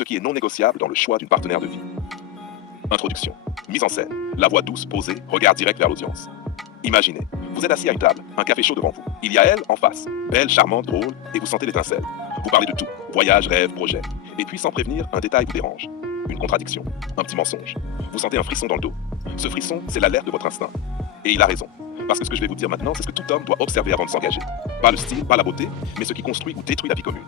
ce qui est non négociable dans le choix d'une partenaire de vie. Introduction. Mise en scène. La voix douce, posée, regard direct vers l'audience. Imaginez, vous êtes assis à une table, un café chaud devant vous. Il y a elle en face, belle, charmante, drôle, et vous sentez l'étincelle. Vous parlez de tout, voyage, rêve, projet. Et puis sans prévenir, un détail vous dérange. Une contradiction, un petit mensonge. Vous sentez un frisson dans le dos. Ce frisson, c'est l'alerte de votre instinct. Et il a raison. Parce que ce que je vais vous dire maintenant, c'est ce que tout homme doit observer avant de s'engager. Pas le style, pas la beauté, mais ce qui construit ou détruit la vie commune.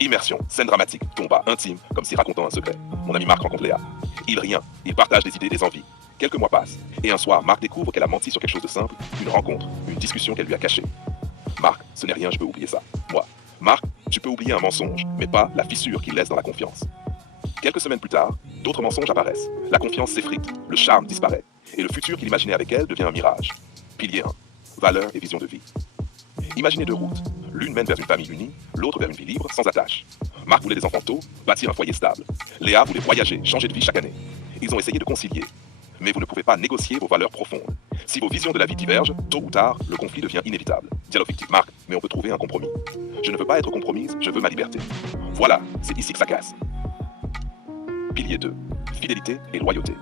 Immersion, scène dramatique, tomba, intime, comme si racontant un secret. Mon ami Marc rencontre Léa. Il rien, il partage des idées, des envies. Quelques mois passent, et un soir, Marc découvre qu'elle a menti sur quelque chose de simple, une rencontre, une discussion qu'elle lui a cachée. Marc, ce n'est rien, je peux oublier ça. Moi, Marc, tu peux oublier un mensonge, mais pas la fissure qu'il laisse dans la confiance. Quelques semaines plus tard, d'autres mensonges apparaissent. La confiance s'effrite, le charme disparaît, et le futur qu'il imaginait avec elle devient un mirage. Pilier 1. Valeurs et vision de vie. Imaginez deux routes. L'une mène vers une famille unie, l'autre vers une vie libre, sans attache. Marc voulait des enfants tôt, bâtir un foyer stable. Léa voulait voyager, changer de vie chaque année. Ils ont essayé de concilier. Mais vous ne pouvez pas négocier vos valeurs profondes. Si vos visions de la vie divergent, tôt ou tard, le conflit devient inévitable. Dialogue fictif. Marc, mais on peut trouver un compromis. Je ne veux pas être compromise, je veux ma liberté. Voilà, c'est ici que ça casse. Pilier 2. Fidélité et loyauté.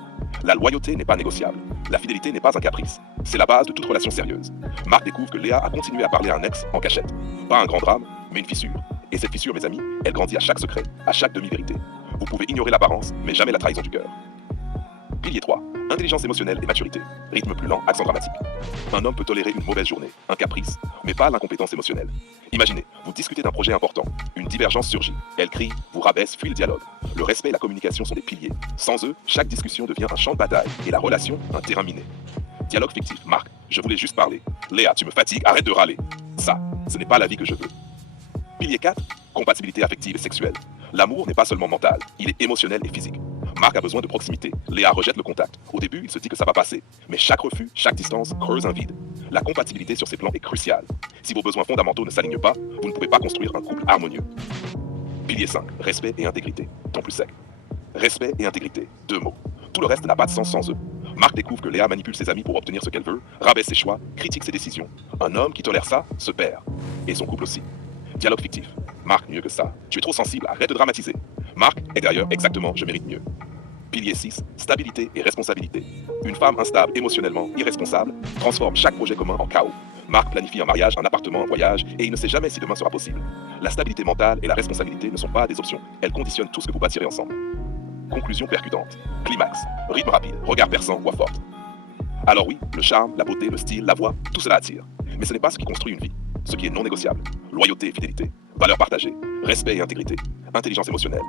La loyauté n'est pas négociable. La fidélité n'est pas un caprice. C'est la base de toute relation sérieuse. Marc découvre que Léa a continué à parler à un ex en cachette. Pas un grand drame, mais une fissure. Et cette fissure, mes amis, elle grandit à chaque secret, à chaque demi-vérité. Vous pouvez ignorer l'apparence, mais jamais la trahison du cœur. Pilier 3. Intelligence émotionnelle et maturité. Rythme plus lent, accent dramatique. Un homme peut tolérer une mauvaise journée, un caprice, mais pas l'incompétence émotionnelle. Imaginez, vous discutez d'un projet important. Une divergence surgit. Elle crie, vous rabaisse, fuit le dialogue. Le respect et la communication sont des piliers. Sans eux, chaque discussion devient un champ de bataille et la relation un terrain miné. Dialogue fictif. Marc, je voulais juste parler. Léa, tu me fatigues, arrête de râler. Ça, ce n'est pas la vie que je veux. Pilier 4. Compatibilité affective et sexuelle. L'amour n'est pas seulement mental, il est émotionnel et physique. Marc a besoin de proximité. Léa rejette le contact. Au début, il se dit que ça va passer. Mais chaque refus, chaque distance creuse un vide. La compatibilité sur ces plans est cruciale. Si vos besoins fondamentaux ne s'alignent pas, vous ne pouvez pas construire un couple harmonieux. Pilier 5. Respect et intégrité. Ton plus sec. Respect et intégrité. Deux mots. Tout le reste n'a pas de sens sans eux. Marc découvre que Léa manipule ses amis pour obtenir ce qu'elle veut, rabaisse ses choix, critique ses décisions. Un homme qui tolère ça se perd. Et son couple aussi. Dialogue fictif. Marc, mieux que ça. Tu es trop sensible, arrête de dramatiser. Marc est derrière exactement, je mérite mieux. Pilier 6. Stabilité et responsabilité. Une femme instable émotionnellement, irresponsable, transforme chaque projet commun en chaos. Marc planifie un mariage, un appartement, un voyage, et il ne sait jamais si demain sera possible. La stabilité mentale et la responsabilité ne sont pas des options. Elles conditionnent tout ce que vous bâtirez ensemble. Conclusion percutante. Climax. Rythme rapide, regard perçant, voix forte. Alors oui, le charme, la beauté, le style, la voix, tout cela attire. Mais ce n'est pas ce qui construit une vie. Ce qui est non négociable. Loyauté et fidélité. Valeurs partagées. Respect et intégrité. Intelligence émotionnelle.